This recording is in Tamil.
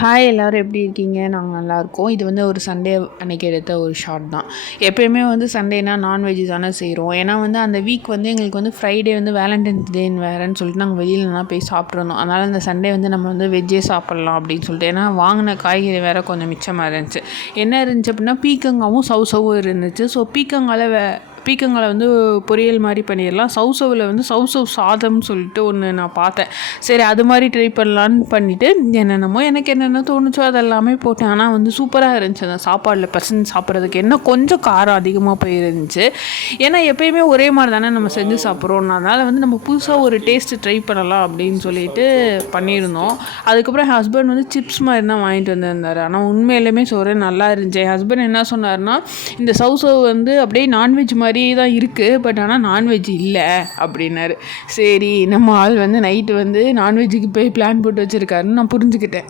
ஹாய் எல்லோரும் எப்படி இருக்கீங்க? நாங்கள் நல்லாயிருக்கோம். இது வந்து ஒரு சண்டே அன்றைக்கி எடுத்த ஒரு ஷார்ட் தான். எப்போயுமே வந்து சண்டேனா நான்வெஜ் தானே செய்கிறோம். ஏன்னா வந்து அந்த வீக் வந்து எங்களுக்கு வந்து ஃப்ரைடே வந்து வேலண்டைன்ஸ் டேன்னு வேறுன்னு சொல்லிட்டு நாங்கள் வெளியிலலாம் போய் சாப்பிட்ருந்தோம். அதனால் அந்த சண்டே வந்து நம்ம வந்து வெஜ்ஜே சாப்பிட்லாம் அப்படின்னு சொல்லிட்டு, ஏன்னா வாங்கின காய்கறி வேறு கொஞ்சம் மிச்சமாக இருந்துச்சு. என்ன இருந்துச்சு அப்படின்னா பீக்கங்காவும் சவுசவும் இருந்துச்சு. ஸோ பீக்கங்கால வந்து பொரியல் மாதிரி பண்ணிடலாம். சவுசவில் வந்து சவுசவ் சாதம்னு சொல்லிட்டு ஒன்று நான் பார்த்தேன். சரி அது மாதிரி ட்ரை பண்ணலான்னு பண்ணிவிட்டு எனக்கு என்னென்ன தோணுச்சோ அதெல்லாமே போட்டேன். ஆனால் வந்து சூப்பராக இருந்துச்சு அந்த சாப்பாடில் பசங்க சாப்பிட்றதுக்கு. என்ன கொஞ்சம் காரம் அதிகமாக போயிருந்துச்சு. ஏன்னா எப்போயுமே ஒரே மாதிரி தானே நம்ம செஞ்சு சாப்பிட்றோம். அதனால் வந்து நம்ம புதுசாக ஒரு டேஸ்ட்டு ட்ரை பண்ணலாம் அப்படின்னு சொல்லிட்டு பண்ணியிருந்தோம். அதுக்கப்புறம் என் ஹஸ்பண்ட் வந்து சிப்ஸ் மாதிரி தான் வாங்கிட்டு வந்திருந்தார். ஆனால் உண்மையிலுமே சொல்கிறேன் நல்லா இருந்துச்சு. என் ஹஸ்பண்ட் என்ன சொன்னார்னா, இந்த சவுசவ் வந்து அப்படியே நான்வெஜ் மாதிரி தான் இருக்குது, பட் ஆனால் நான்வெஜ் இல்லை அப்படின்னாரு. சரி நம்ம ஆள் வந்து நைட்டு வந்து நான்வெஜ்ஜுக்கு போய் பிளான் போட்டு வச்சுருக்காருன்னு நான் புரிஞ்சுக்கிட்டேன்.